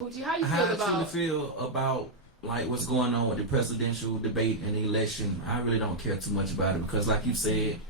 Poochie, how you How feel I truly about? feel about like what's going on with the presidential debate and the election, I really don't care too much about it because, like you said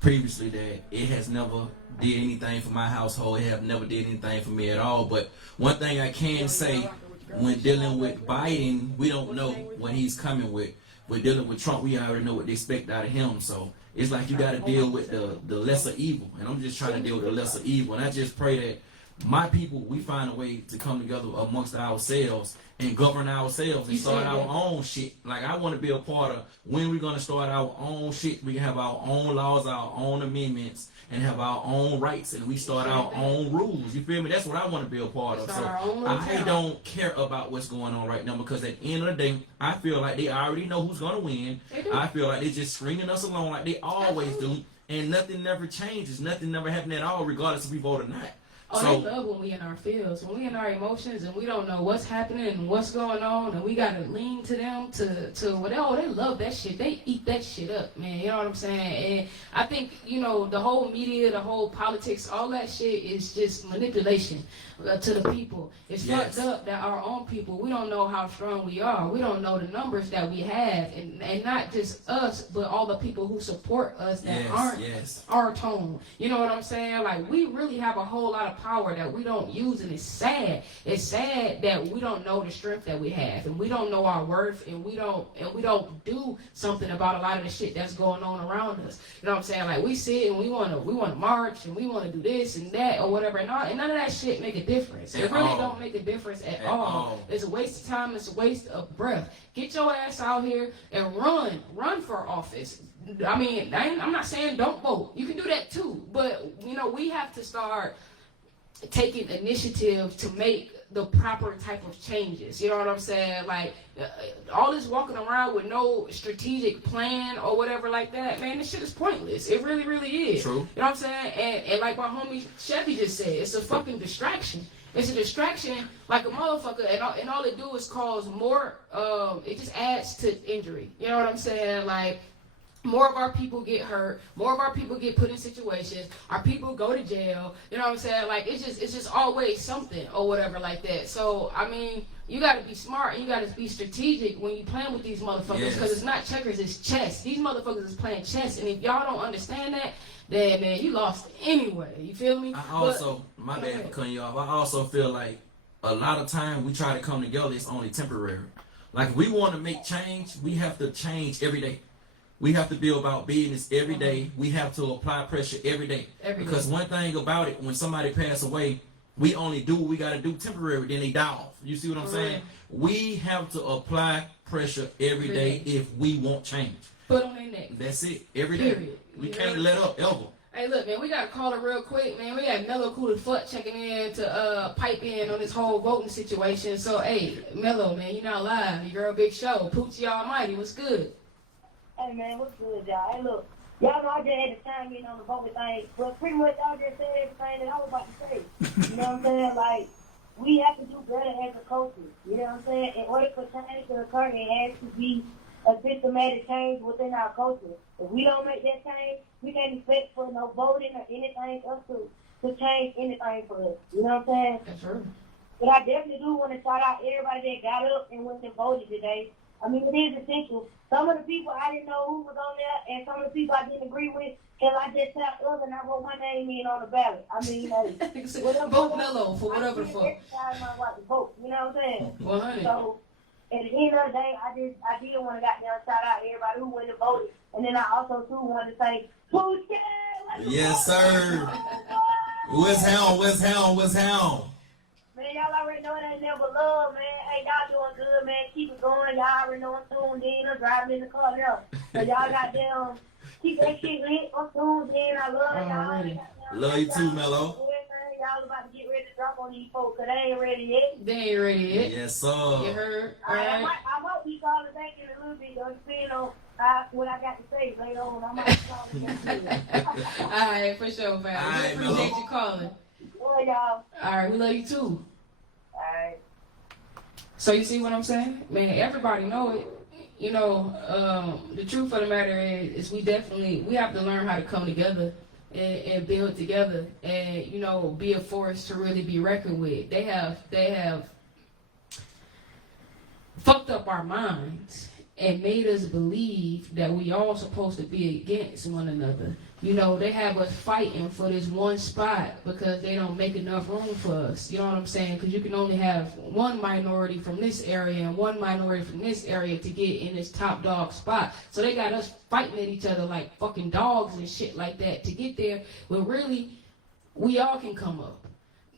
previously, that it has never did anything for my household. It have never did anything for me at all. But one thing I can say, when dealing with Biden, we don't know what he's coming with. We're dealing with Trump. We already know what they expect out of him. So it's like you got to deal with the lesser evil, and I'm just trying to deal with the lesser evil. And I just pray that my people, we find a way to come together amongst ourselves and govern ourselves and start our own shit. Like, I want to be a part of when we're going to start our own shit. We can have our own laws, our own amendments, and have our own rights, and we start our own rules. You feel me? That's what I want to be a part of. So I don't care about what's going on right now, because at the end of the day, I feel like they already know who's going to win. I feel like they're just stringing us along like they always do, and nothing never changes. Nothing never happened at all, regardless if we vote or not. Oh, so, they love when we in our feels, when we in our emotions, and we don't know what's happening and what's going on, and we gotta lean to them to whatever. Oh, they love that shit. They eat that shit up, man. You know what I'm saying? And I think, you know, the whole media, the whole politics, all that shit is just manipulation to the people. It's fucked up that our own people, we don't know how strong we are. We don't know the numbers that we have, and not just us, but all the people who support us that aren't our tone. You know what I'm saying? Like, we really have a whole lot of power that we don't use, and it's sad. It's sad that we don't know the strength that we have, and we don't know our worth, and we don't do something about a lot of the shit that's going on around us. You know what I'm saying? Like, we sit and we wanna march and we wanna do this and that or whatever, and none of that shit make a difference. It really don't make a difference at all. It's a waste of time. It's a waste of breath. Get your ass out here and run for office. I mean, I'm not saying don't vote. You can do that too, but you know, we have to start taking initiative to make the proper type of changes. You know what I'm saying? Like, all this walking around with no strategic plan or whatever like that, man, this shit is pointless. It really, really is. True. You know what I'm saying? And like my homie Chevy just said, it's a fucking distraction. It's a distraction like a motherfucker, and all it do is cause more, it just adds to injury. You know what I'm saying? Like, more of our people get hurt, more of our people get put in situations, our people go to jail, you know what I'm saying? Like, it's just always something or whatever like that. So, I mean, you gotta be smart and you gotta be strategic when you playing with these motherfuckers, because it's not checkers, it's chess. These motherfuckers is playing chess, and if y'all don't understand that, then, man, you lost anyway. You feel me? I also, my bad for cutting you off, I also feel like a lot of time we try to come together, it's only temporary. Like, if we want to make change, we have to change every day. We have to be about business every day. We have to apply pressure every day. Because one thing about it, when somebody passes away, we only do what we got to do temporary, then they die off. You see what I'm saying? We have to apply pressure every day if we want change. Put on their neck. That's it. Every day. We can't let up ever. Hey, look, man, we got to call it real quick, man. We got Mellow Cool as Fuck checking in to pipe in on this whole voting situation. So, hey, Mellow, man, you not live. Your girl Big Show. Poochie Almighty, what's good? Hey, man, what's good, y'all? Hey, look, y'all know I just had to chime in on the voting thing, but pretty much y'all just said everything that I was about to say. You know what I'm saying? Like, we have to do better as a culture. You know what I'm saying? In order for change to occur, it has to be a systematic change within our culture. If we don't make that change, we can't expect for no voting or anything else to change anything for us. You know what I'm saying? That's true. But I definitely do want to shout out everybody that got up and went and voted today. I mean, it is essential. Some of the people I didn't know who was on there, and some of the people I didn't agree with, because I just tapped up and I wrote my name in on the ballot. I mean, vote Mellow for whatever the fuck. I want to vote, you know what I'm saying? 100. So, at the end of the day, I did want to goddamn shout out everybody who went and voted. And then I also, too, wanted to say, Poochie! Yes, sir. What's hound? Man, y'all already know it ain't never love, man. Hey, y'all doing good, man. Keep it going. Y'all already know I'm tuned in. I'm driving in the car now. So y'all goddamn keep that shit lit. I'm tuned in. I love it, y'all. Love you too, Mellow. Y'all about to get ready to drop on these folks, because they ain't ready yet. They ain't ready yet. Yes, sir. You heard? I might be calling back in a little bit, though, depending on what I got to say later on. I might be calling back. All right, for sure, man. All right, we appreciate you calling. Love y'all. All right, we love you too. All right. So you see what I'm saying? Man, everybody know it. You know, the truth of the matter is we have to learn how to come together and build together and, you know, be a force to really be reckoned with. They have fucked up our minds and made us believe that we all supposed to be against one another. You know, they have us fighting for this one spot because they don't make enough room for us. You know what I'm saying? Because you can only have one minority from this area and one minority from this area to get in this top dog spot. So they got us fighting at each other like fucking dogs and shit like that to get there. But really, we all can come up.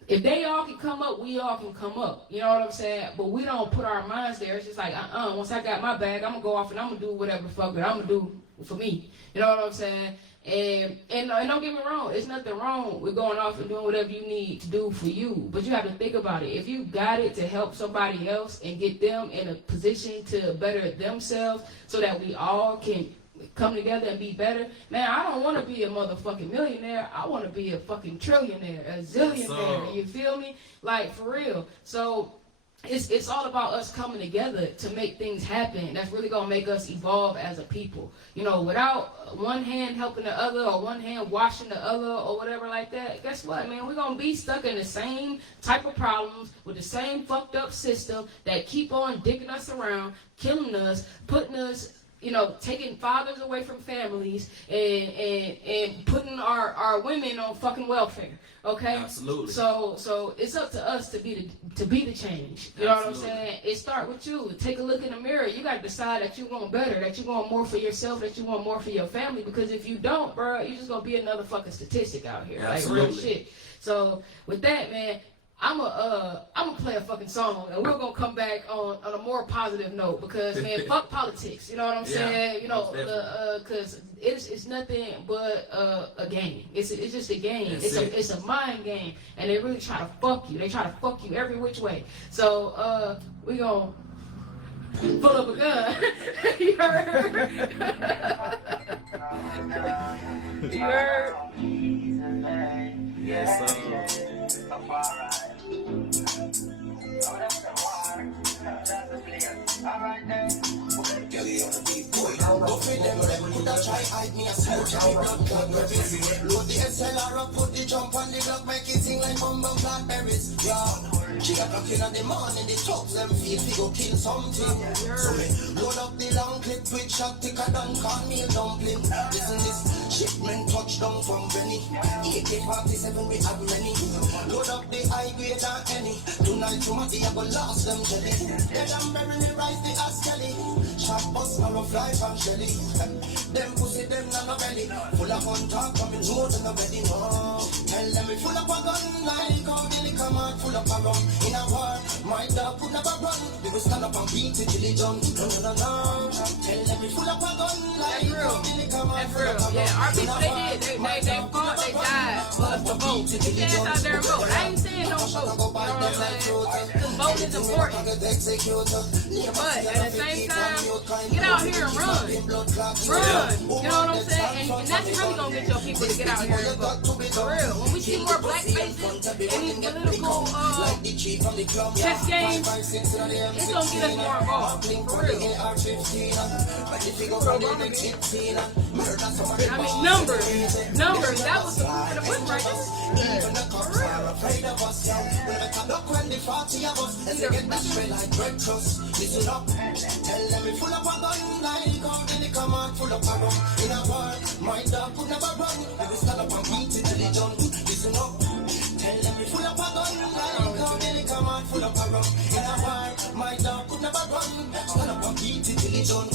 If they all can come up, we all can come up. You know what I'm saying? But we don't put our minds there. It's just like, once I got my bag, I'm going to go off and I'm going to do whatever the fuck that I'm going to do for me. You know what I'm saying? And don't get me wrong, there's nothing wrong with going off and doing whatever you need to do for you. But you have to think about it. If you got it to help somebody else and get them in a position to better themselves so that we all can come together and be better, man, I don't want to be a motherfucking millionaire. I want to be a fucking trillionaire, a zillionaire. You feel me? Like, for real. So it's all about us coming together to make things happen. That's really gonna make us evolve as a people. You know, without one hand helping the other or one hand washing the other or whatever like that, guess what, man? We're gonna be stuck in the same type of problems with the same fucked up system that keep on digging us around, killing us, putting us, you know, taking fathers away from families and putting our women on fucking welfare. Okay. Absolutely. So it's up to us to be the change. You know what I'm saying? It start with you. Take a look in the mirror. You got to decide that you want better, that you want more for yourself, that you want more for your family. Because if you don't, bro, you're just gonna be another fucking statistic out here. Absolutely. Like real shit. So with that, man, I'm gonna play a fucking song and we're gonna come back on a more positive note because, man, fuck politics. You know what I'm saying? You know, cause it's nothing but a game. It's just a game. It's a mind game, and they really try to fuck you. They try to fuck you every which way. So we gonna pull up a gun. You heard? You heard? Yes, Go feed them, put a try hide me a smooch the blood clot berries. Load the SLR up, put the jump on the block, make it sing like bumble blackberries. Yeah, she got knocking in the morning, the thugs them feel we go kill something. So me load up the long clip with shot thicker than cornmeal dumpling. Listen this, shipment touchdown from Benny. AK-47 we have many. Load up the high grade and any. Tonight tomorrow I go lost them jelly. They done bury me rice the ass jelly. Shot bus now a fly from Shelly. Them pussy them not no belly. Full of gun talk coming more than a belly. No. Tell them we full of a gun like how they come out full of a rum. In a war, my dog could never run. We will stand up and beat it till he done. No, no, no, no. Tell them we full of a gun like how they come out full of a rum. Yeah, our people they fought, they died for us to vote. Get your ass out there and vote. I ain't saying don't vote. You know what I'm saying? Because vote is important. But at the same time, get out here and run. Run. You know what I'm saying? And that's really gonna get your people to get out here and vote. For real. When we see more black faces in these political chess games, it's gonna get us more involved. For real. I mean, numbers. That was the proof of the pudding right there. For real. Listen up, tell them we full of a gun like how they come out full of a rum. In a war, my dog could never run. They will stand up and beat it till they done. Listen up, tell them we full of a gun like how they come out full of a rum. In a war, my dog could never run. Stand up and beat it till they done.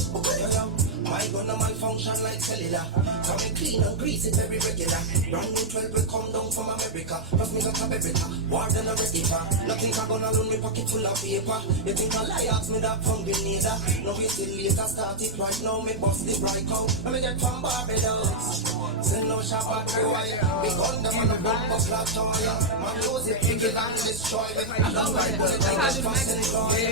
My gun a malfunction like cellular. Come and clean and grease it very regular. Brand new 12 will come down from America. Plus me got a beretta, war than a register. Nothing can gonna run me pocket full of paper. You think I lie, ask me that from Grenada. No we still later start it right now. Me bust the bright cow. Let me get from Barbados. Send no shop at boy. Big gun them on the gun bust like toy. Man lose it, pick it and destroy it. I love right bullet like a fast and toy.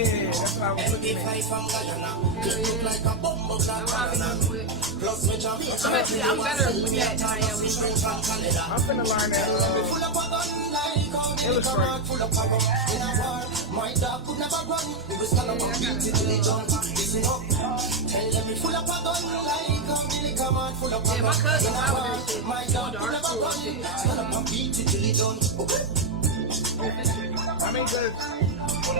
MP5 from Guyana. Clip like a bumble clock. Plus me Jamaica. I'm better with that than I am with I'm finna learn that. Illustrate. Full of power in a war. My dog could never run. We will stand up and beat it till he jump. Listen up. Tell them we full of a gun like how they come out full of power. my cousin, in a war. My dog could never run. Stand up and beat it till he jump. I mean, cause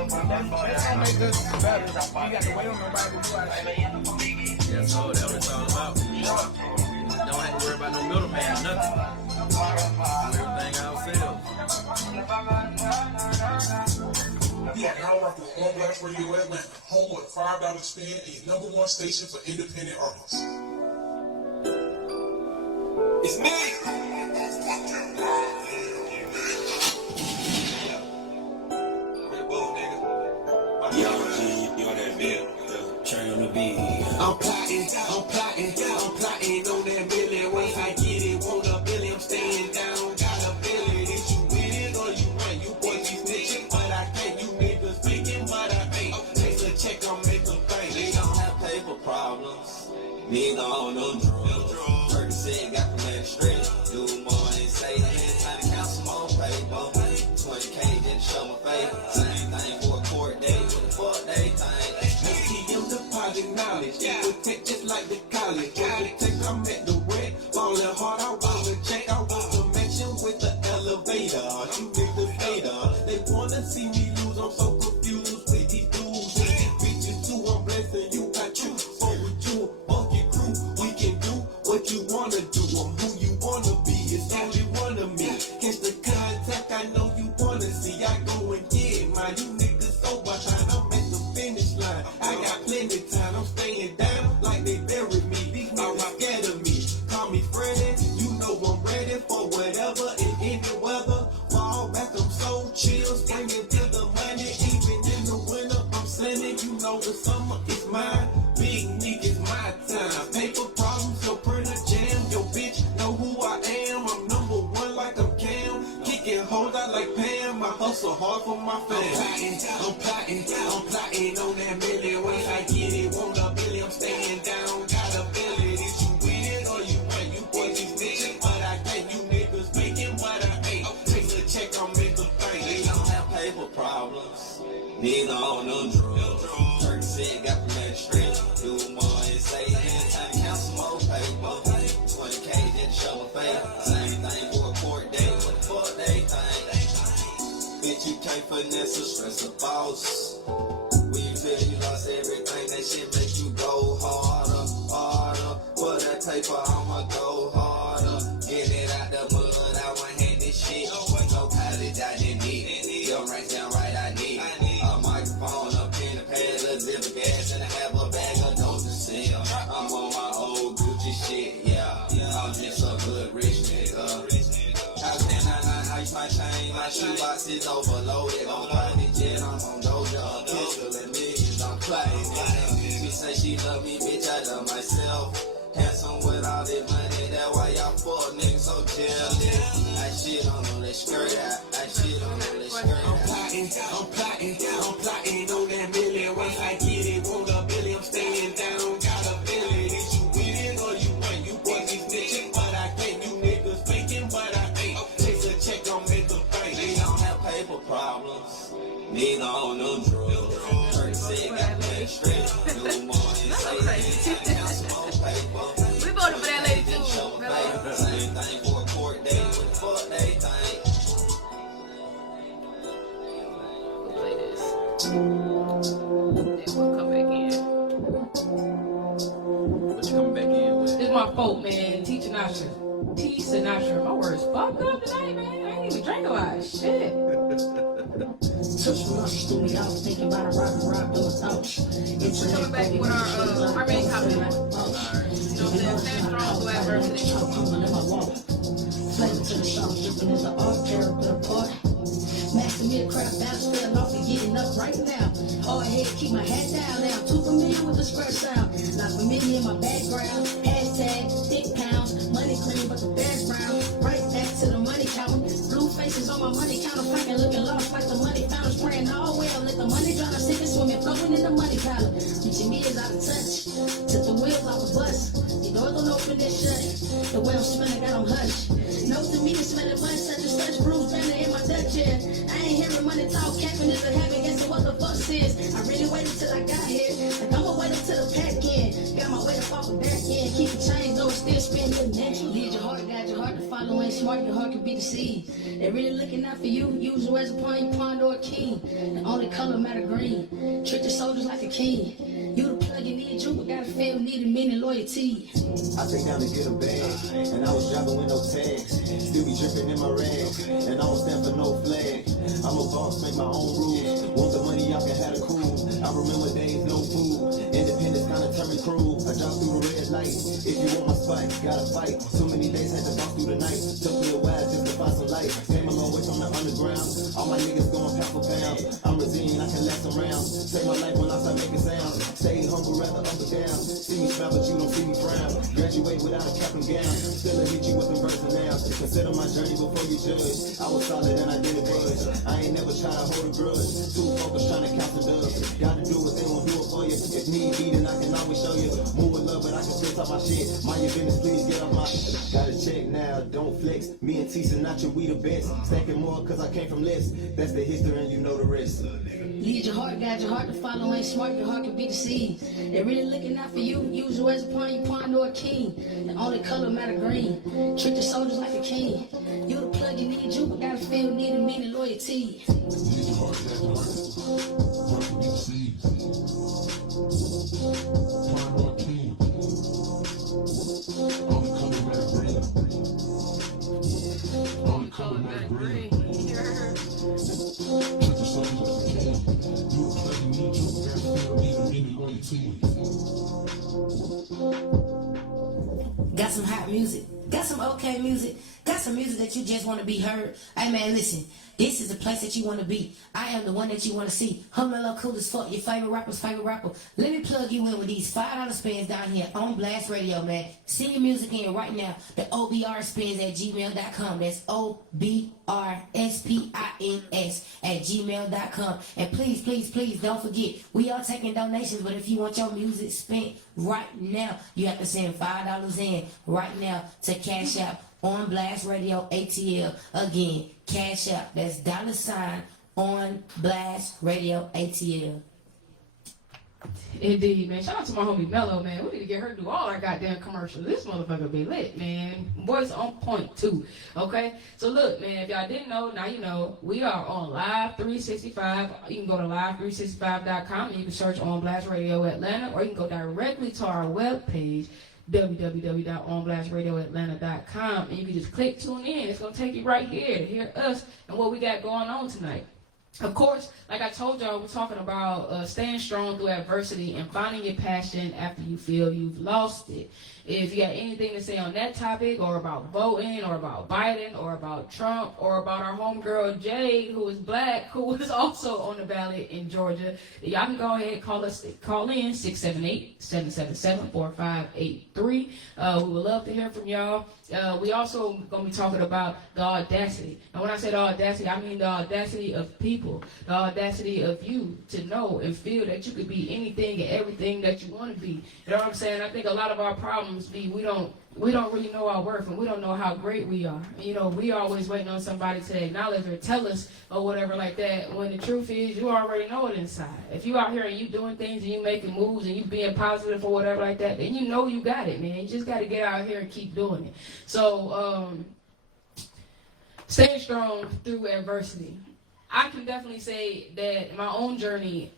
gonna make us better. You got to wait on nobody to do our shit. Yeah, so that's what it's all about. Don't have to worry about no middleman, nothing. Do everything ourselves. Yeah, now rock with All Blacks Radio Atlanta, home with $5 spin and your #1 station for independent artists. It's me. Young G, you on that bill. Train on the beat. I'm plotting on that million. Once I get it, want a billion. I'm staying down, got a billion. Is you with it or you ain't? You boys be snitching, but I can't. You niggas thinking, but I ain't. Take a check, I'll make a bank. They don't have paper problems. Nigga on them drugs. 30 cent, got the man straight. Do more and say, time to count some more paper. 20K, then show my face. Same thing for a court day. What the fuck they think? STM deposit knowledge. Protect just like the college. I'm at the red. Falling hard, I want to check. I want the mansion with the elevator. You niggas later. They wanna see me lose. I'm so confused with these dudes. These bitches too. I'm blessing you. Got you. So with you, fuck your crew. We can do what you wanna do. I'm who you wanna be. It's only one of me. Catch the contact. I know you wanna see. I go and get mine. You niggas so behind. I'm at the finish line. I got plenty time. I'm staying down like they buried me. These niggas scared of me. Call me Freddy. You know I'm ready for whatever in any weather. Fall back. I'm so chill. Swinging to the money. Even in the winter, I'm sending. You know the summer is mine. Big niggas, my time. Paper problems, your printer jam. Your bitch know who I am. I'm #1 like I'm Cam. Kicking hoes out like Pam. I hustle hard for my fam. I'm plotting on that million. Once I get it, want a billion. I'm staying down, got a billion. Is you with it or you ain't? You boys be snitching, but I can't. You niggas making what I ain't. Take a check, I'll make a bank. They don't have paper problems. Nigga on them drugs. 30 cent, got the man straight. Do more and say, time to count some more paper. 20K, then show my face. Same thing for a court day. What the fuck they think? Bitch, you can't finesse or stress a boss. When you feel you lost everything, that shit make you go harder. For that paper, I'ma go harder. Get it out the mud, I want hand this shit. No college, I didn't need it. Your right down right, I need it. A microphone, a pen, a pad, a zip of gas, and I have a bag of dope to sell. I'm on my old Gucci shit, yeah. I'm just a good rich nigga. How can I not ice my chain? My shoebox is overloaded. On private jet, I'm on Doja. A pistol and millions, I'm plotting. She say she love me, bitch, I love myself. Handsome with all this money, that's why y'all fuck niggas so jealous. I shit on that skirt out. I shit on that skirt out. I'm plotting on that million. Once I get it, want a billion. I'm staying down, got a billion. Is you with it or you ain't? You boys be snitching, but I can't. You niggas faking, but I ain't. Take a check, I'll make a bank. They don't have paper problems. Nigga on them drugs. 30 cent, got that straight. Do more and say, count some more paper. We voted for that lady too. Same thing for a court day. What the fuck they think? Play this. Then we'll come back in. What you coming back in with? This is my fault, man. T Sinatra. My words fucked up tonight, man. I ain't even drink a lot. Shit. Touch me off, threw me out, thinking about a rock, do a talk. It's Coming back with our main topic. You know what I'm saying? Stand strong through adversity. Flavor to the shop, dripping is the art, character apart. Maxing me a crap, bounce, feeling off and getting up right now. Hard head, keep my head down now. Too familiar with the square sound. Not familiar in my background. Hashtag, thick pounds, money clean, but the bass brown. Right back to the money counter. Blue faces on my money counter, fucking looking lost like the money fountain. Spraying all well, let the money drown. I'm sitting swimming, floating in the money collar. Teaching me is out of touch. Took the wheels off the bus. The doors don't open, they shut. The way I'm smelling got them hush. Nose to me is smelling money, such and such. Bruise banner in my Dutch chair. I ain't hearing money talk, capping is a habit, guessing what the fuck is. I really waited till I got here. Like I'ma wait until the pack in. Got my way to off the back end. Keep the chains, though, still spinning natural. Lead your heart, guide your heart to find. follow ain't smart, your heart can be deceived. They really looking out for you, use you as a pawn, you pawn or a king. The only color matter green. Treat the soldiers like a king. You the plug, you need you, but gotta feel needed, meaning loyalty. I take down to get a bag, and I was driving with no tags. Still be dripping in my rags, and I don't stand for no flag. I'm a boss, make my own rules. Want the money, y'all can have the cool. I remember days, no food. Independence kinda turned me cruel. I dropped through the red light. If you want my spot, gotta fight. So many days had to bounce through the night. Took me a while just to find some light. Came a long way from the underground. All my niggas going pound for pound. I'm resilient, I can last around. Take my life when I start making sound. Stay humble, rather up or down. See me smile, but you don't see me frown. Graduate without a cap and gown. Still hit you with them verses now. Consider my journey before you judge. I was solid and I didn't budge. I ain't never try to hold a grudge. Too focused trying to count the dubs. Gotta do what they won't do it for you. If need be, then I can always show you. Move with love, but I can still talk my shit. Mind your business, please get off my. Gotta check now, don't flex. Me and T Sinatra, we the best. Stacking more cause I came from less. That's the history and you know the rest. Lead your heart, guide your heart to follow ain't smart, your heart can be deceived. They really looking out for you, use you as a pawn, you pawn or a king. The only color matter green. Treat the soldiers like a king. You the plug, you need you, but gotta feel needed, meaning loyalty. Lead your heart, guide your heart can be deceived. Pawn or king. Only color matter green. Only color matter green. Treat the soldiers like a king. You a plug, you need you, gotta feel needed, loyalty. Got some hot music, got some okay music, got some music that you just want to be heard. Hey man, listen, this is the place that you want to be. I am the one that you want to see. Hummello cool as fuck, your favorite rapper's favorite rapper. Let me plug you in with these $5 spins down here on Blast Radio, man. Send your music in right now. The obrspins@gmail.com. That's obrspins@gmail.com. And please, please, please don't forget, we are taking donations, but if you want your music spent right now, you have to send $5 in right now to Cash App on Blast Radio ATL. Again, Cash App. That's $ on Blast Radio ATL. Indeed, man. Shout out to my homie Mello, man. We need to get her to do all our goddamn commercials. This motherfucker be lit, man. Boys on point too. Okay? So look, man, if y'all didn't know, now you know. We are on Live 365. You can go to live365.com and you can search On Blast Radio Atlanta, or you can go directly to our webpage, www.onblastradioatlanta.com, and you can just click tune in. It's gonna take you right here to hear us and what we got going on tonight. Of course, like I told y'all, we're talking about staying strong through adversity and finding your passion after you feel you've lost it. If you got anything to say on that topic, or about voting, or about Biden, or about Trump, or about our homegirl Jade, who is black, who is also on the ballot in Georgia, y'all can go ahead and call in 678-777-4583. We would love to hear from y'all. We also going to be talking about the audacity. And when I say the audacity, I mean the audacity of people, the audacity of you to know and feel that you could be anything and everything that you want to be. You know what I'm saying? I think a lot of our problems be we don't really know our worth, and we don't know how great we are. You know, we always waiting on somebody to acknowledge or tell us or whatever like that, when the truth is you already know it inside. If you out here and you doing things and you making moves and you being positive or whatever like that, then you know you got it, man. You just got to get out here and keep doing it. So staying strong through adversity. I can definitely say that my own journey,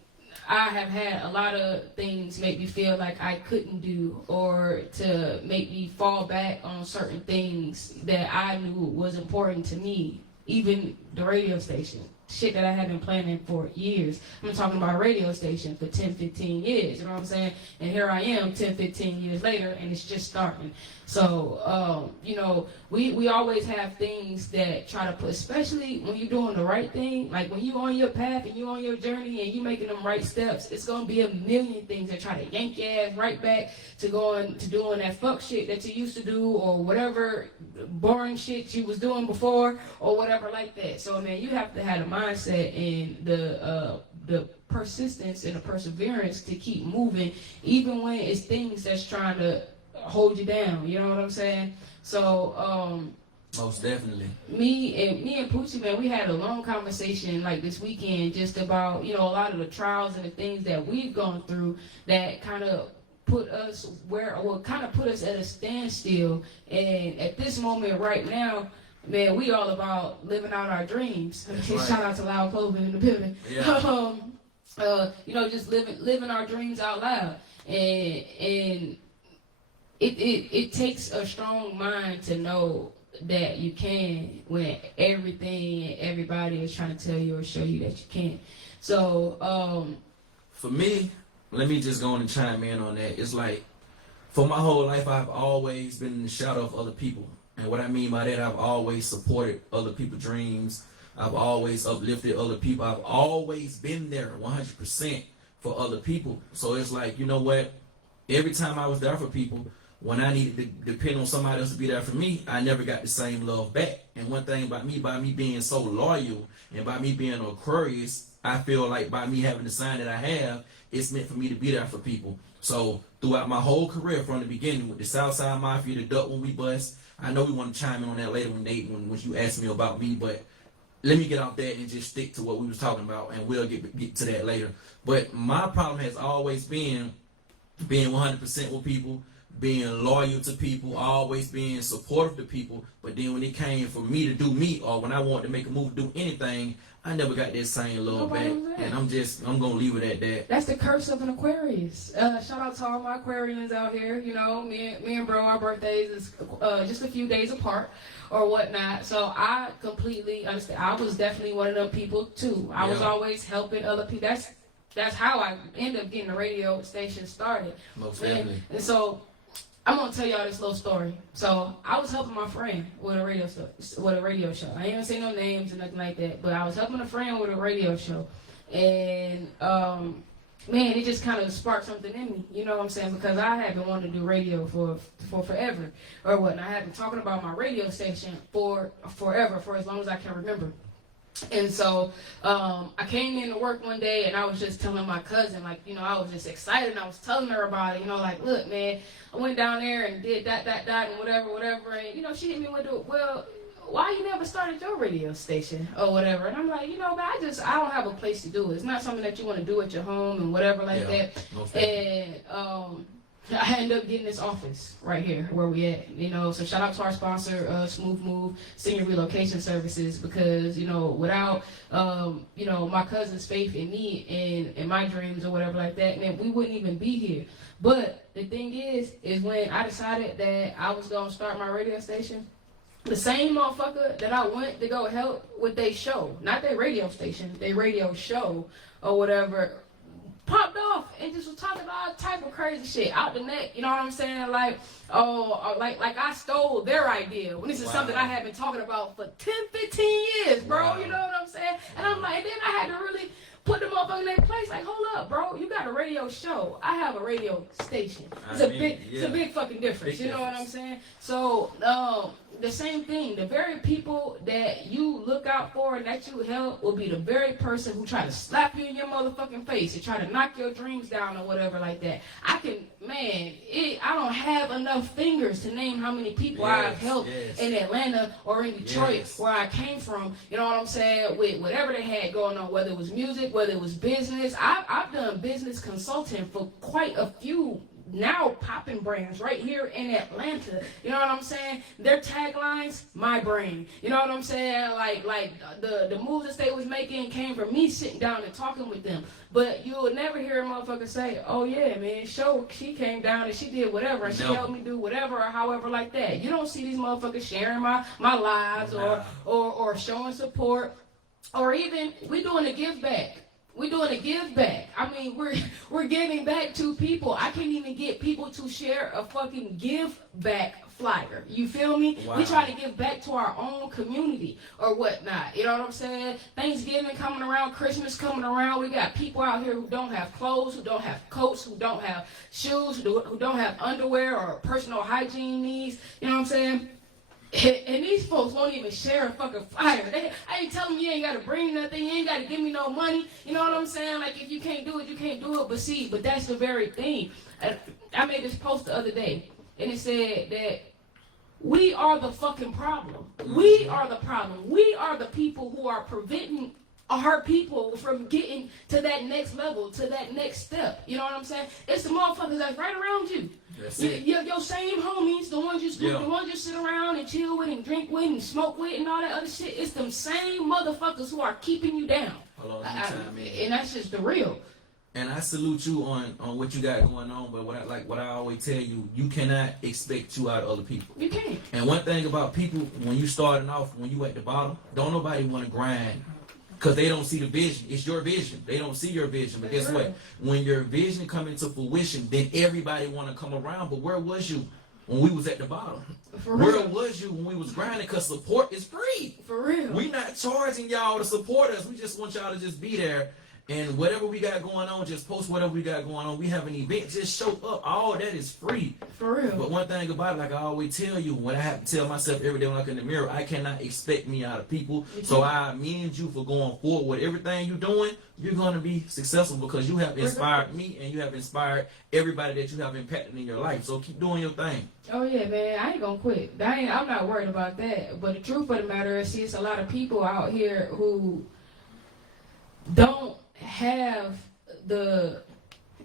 I have had a lot of things make me feel like I couldn't do, or to make me fall back on certain things that I knew was important to me. Even the radio station, shit that I had been planning for years. I'm talking about a radio station for 10, 15 years, you know what I'm saying? And here I am 10, 15 years later, and it's just starting. So, you know, we always have things that try to put, especially when you're doing the right thing, like when you're on your path and you're on your journey and you're making them right steps, it's going to be a million things that try to yank your ass right back to going to doing that fuck shit that you used to do, or whatever boring shit you was doing before, or whatever like that. So, man, you have to have a mindset and the persistence and the perseverance to keep moving, even when it's things that's trying to hold you down. You know what I'm saying? So, Most definitely. Me and Poochie, man, we had a long conversation like this weekend just about, you know, a lot of the trials and the things that we've gone through that kind of put us kind of put us at a standstill. And at this moment right now, man, we all about living out our dreams. Right. Shout out to Loud Clothing in the building. Yeah. Just living our dreams out loud. And it takes a strong mind to know that you can when everything and everybody is trying to tell you or show you that you can't. So, for me, let me just go on and chime in on that. It's like, for my whole life, I've always been in the shadow of other people. And what I mean by that, I've always supported other people's dreams. I've always uplifted other people. I've always been there 100% for other people. So it's like, you know what? Every time I was there for people, when I needed to depend on somebody else to be there for me, I never got the same love back. And one thing about me, by me being so loyal and by me being Aquarius, I feel like by me having the sign that I have, it's meant for me to be there for people. So throughout my whole career from the beginning with the Southside Mafia, the Duck When We Bust, I know we want to chime in on that later when you ask me about me, but let me get off that and just stick to what we was talking about, and we'll get to that later. But my problem has always been being 100% with people, being loyal to people, always being supportive to people. But then when it came for me to do me, or when I wanted to make a move, do anything, I never got that same love back. And I'm gonna leave it at that. That's the curse of an Aquarius. Shout out to all my Aquarians out here. You know, me and bro, our birthdays is just a few days apart or whatnot. So I completely understand. I was definitely one of them people too. I was always helping other people. That's how I ended up getting the radio station started. Most definitely. And so I'm gonna tell y'all this little story. So I was helping my friend with a radio show. I ain't gonna say no names or nothing like that, but I was helping a friend with a radio show, and man, it just kind of sparked something in me. You know what I'm saying? Because I had been wanting to do radio for forever or whatnot. I had been talking about my radio station for forever, for as long as I can remember. And so I came in to work one day, and I was just telling my cousin, like, you know, I was just excited, and I was telling her about it, you know, like, look, man, I went down there and did that, and whatever, and, you know, she hit me with the, well, why you never started your radio station or whatever? And I'm like, you know, man, I don't have a place to do it. It's not something that you want to do at your home and whatever like that. And I ended up getting this office right here where we at, you know. So shout out to our sponsor, Smooth Move Senior Relocation Services, because, you know, without, you know, my cousin's faith in me and my dreams or whatever like that, man, we wouldn't even be here. But the thing is when I decided that I was going to start my radio station, the same motherfucker that I went to go help with their show, not their radio station, their radio show or whatever, popped off and just was talking all type of crazy shit out the neck, you know what I'm saying? Like, like I stole their idea when this is something I have been talking about for 10, 15 years, bro. You know what I'm saying? And I'm like, then I had to really put them up in their place. Like, hold up, bro. You got a radio show. I have a radio station. It's a big fucking difference. Big difference. What I'm saying? So, the same thing. The very people that you look out for and that you help will be the very person who try to slap you in your motherfucking face and try to knock your dreams down or whatever like that. I don't have enough fingers to name how many people I've helped in Atlanta or in Detroit where I came from. You know what I'm saying? With whatever they had going on, whether it was music, whether it was business. I've done business consulting for quite a few now popping brands right here in Atlanta. You know what I'm saying? Their taglines, my brain. You know what I'm saying? Like the moves that they was making came from me sitting down and talking with them. But you will never hear a motherfucker say, oh yeah, man, she came down and she did whatever and she helped me do whatever or however like that. You don't see these motherfuckers sharing my lives or showing support, or even we doing a give back. We're doing a give back. I mean, we're giving back to people. I can't even get people to share a fucking give back flyer. You feel me? Wow. We try to give back to our own community or whatnot. You know what I'm saying? Thanksgiving coming around, Christmas coming around. We got people out here who don't have clothes, who don't have coats, who don't have shoes, who don't have underwear or personal hygiene needs. You know what I'm saying? And these folks won't even share a fucking flyer. I ain't telling you ain't got to bring nothing. You ain't got to give me no money. You know what I'm saying? Like, if you can't do it, you can't do it. But that's the very thing. I made this post the other day, and it said that we are the fucking problem. We are the problem. We are the people who are preventing our people from getting to that next level, to that next step. You know what I'm saying? It's the motherfuckers that's right around you. That's it. Your same homies, the ones you the ones you sit around and chill with and drink with and smoke with and all that other shit. It's them same motherfuckers who are keeping you down. Hold on, let me chime in. And that's just the real. And I salute you on what you got going on, but what I always tell you, you cannot expect you out of other people. You can't. And one thing about people, when you starting off, when you at the bottom, don't nobody want to grind because they don't see the vision. It's your vision. They don't see your vision. But guess what? When your vision come into fruition, then everybody want to come around. But where was you when we was at the bottom? Where was you when we was grinding? Because support is free. For real. We not charging y'all to support us. We just want y'all to just be there. And whatever we got going on, just post whatever we got going on. We have an event, just show up. All that is free. For real. But one thing about it, like I always tell you, what I have to tell myself every day when I look in the mirror, I cannot expect me out of people. So I commend you for going forward with everything you're doing. You're going to be successful because you have inspired me and you have inspired everybody that you have impacted in your life. So keep doing your thing. Oh yeah, man, I ain't gonna quit. I'm not worried about that. But the truth of the matter is, see, it's a lot of people out here who don't have the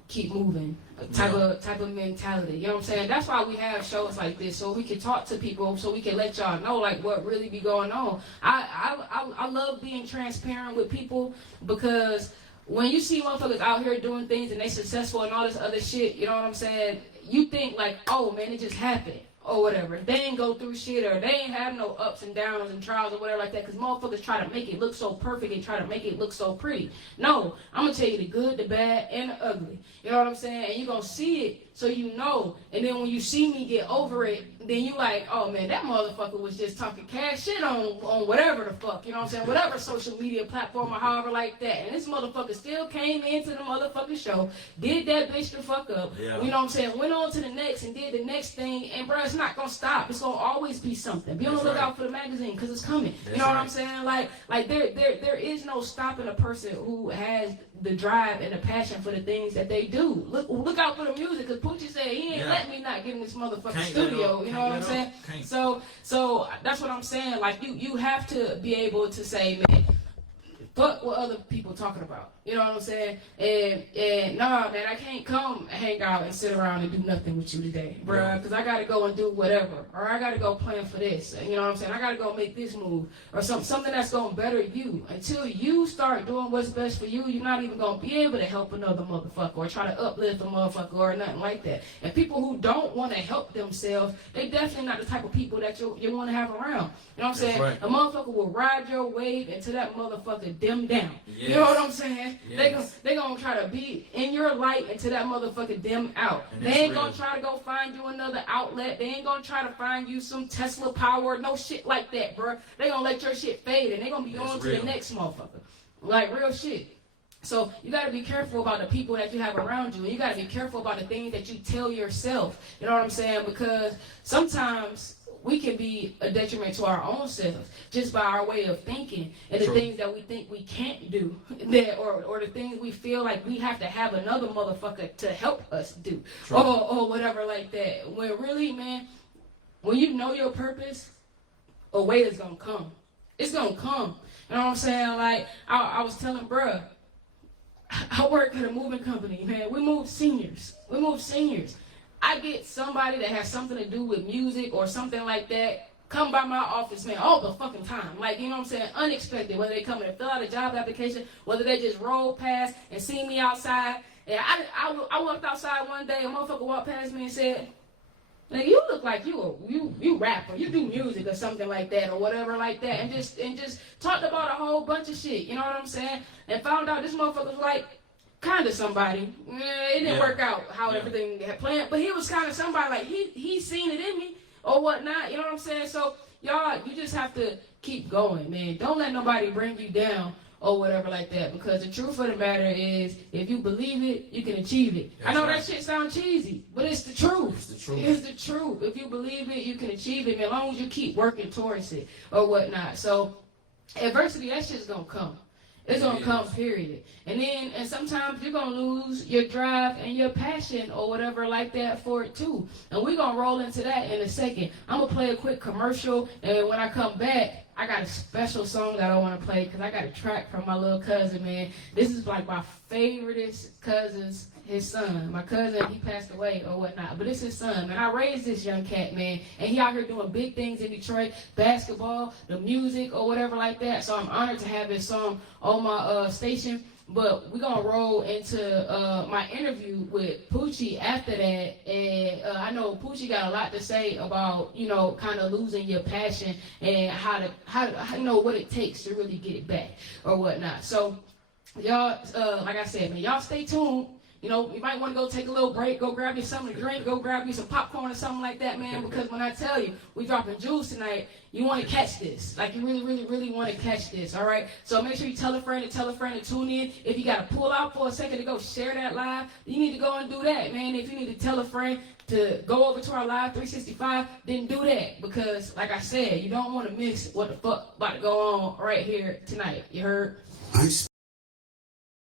keep moving type of mentality. You know what I'm saying? That's why we have shows like this, so we can talk to people, so we can let y'all know like what really be going on. I love being transparent with people, because when you see motherfuckers out here doing things and they successful and all this other shit, you know what I'm saying? You think like, oh man, it just happened. Or whatever. They ain't go through shit, or they ain't have no ups and downs and trials or whatever like that, because motherfuckers try to make it look so perfect and try to make it look so pretty. No, I'm going to tell you the good, the bad, and the ugly. You know what I'm saying? And you're going to see it so you know. And then when you see me get over it, then you like, oh man, that motherfucker was just talking cash shit on whatever the fuck, you know what I'm saying? Whatever social media platform or however like that. And this motherfucker still came into the motherfucking show, did that bitch the fuck up, you know what I'm saying? Went on to the next and did the next thing, and bro, it's not gonna stop. It's gonna always be something. Be on the lookout for the magazine, because it's coming. You know what I'm saying? Like there is no stopping a person who has the drive and the passion for the things that they do. Look out for the music, because Poochie said he ain't let me not get in this motherfucking studio. You know what I'm saying? So that's what I'm saying. Like you have to be able to say, man, fuck what other people talking about. You know what I'm saying? And nah, man, I can't come hang out and sit around and do nothing with you today, bruh, because I gotta go and do whatever, or I gotta go plan for this. You know what I'm saying? I gotta go make this move, or something that's gonna better you. Until you start doing what's best for you, you're not even gonna be able to help another motherfucker or try to uplift a motherfucker or nothing like that. And people who don't want to help themselves, they definitely not the type of people that you want to have around. You know what I'm saying? Right. A motherfucker will ride your wave until that motherfucker dim down. Yes. You know what I'm saying? Yes. They gonna try to be in your light until that motherfucker dim out. They ain't gonna try to go find you another outlet. They ain't gonna try to find you some Tesla power, no shit like that, bro. They gonna let your shit fade and they gonna be on to the next motherfucker. Like real shit. So you gotta be careful about the people that you have around you, and you gotta be careful about the things that you tell yourself. You know what I'm saying? Because sometimes we can be a detriment to our own selves just by our way of thinking and the things that we think we can't do, or the things we feel like we have to have another motherfucker to help us do, or whatever like that. When really, man, when you know your purpose, a way is gonna come. It's gonna come. You know what I'm saying? Like I was telling bruh, I work at a moving company, man. We move seniors. I get somebody that has something to do with music or something like that come by my office, man, all the fucking time. Like, you know what I'm saying? Unexpected. Whether they come in and fill out a job application, whether they just roll past and see me outside. And I walked outside one day, a motherfucker walked past me and said, "Like, you look like you rap or you do music or something like that or whatever like that," and just talked about a whole bunch of shit. You know what I'm saying? And found out this motherfucker was like kind of somebody. It didn't work out how everything had planned, but he was kind of somebody. Like he seen it in me or whatnot. You know what I'm saying? So y'all, you just have to keep going, man. Don't let nobody bring you down or whatever like that, because the truth of the matter is, if you believe it, you can achieve it. That's I know that shit sounds cheesy, but it's the truth. It's the truth. If you believe it, you can achieve it, as long as you keep working towards it or whatnot. So adversity, that shit's gonna come. It's gonna come, period. And sometimes you're gonna lose your drive and your passion or whatever like that for it too. And we're gonna roll into that in a second. I'm gonna play a quick commercial, and when I come back, I got a special song that I want to play because I got a track from my little cousin, man. This is like my favoriteest cousin's, his son. My cousin, he passed away or whatnot, but it's his son, man. I raised this young cat, man, and he out here doing big things in Detroit, basketball, the music, or whatever like that. So I'm honored to have his song on my station. But we're going to roll into my interview with Poochie after that. And I know Poochie got a lot to say about, you know, kind of losing your passion and how you know, what it takes to really get it back or whatnot. So, y'all, like I said, man, y'all stay tuned. You know, you might want to go take a little break, go grab you something to drink, go grab you some popcorn or something like that, man, because when I tell you, we dropping jewels tonight, you want to catch this. Like, you really, really, really want to catch this, all right? So make sure you tell a friend to tune in. If you got to pull out for a second to go share that live, you need to go and do that, man. If you need to tell a friend to go over to our live 365, then do that, because, like I said, you don't want to miss what the fuck about to go on right here tonight. You heard?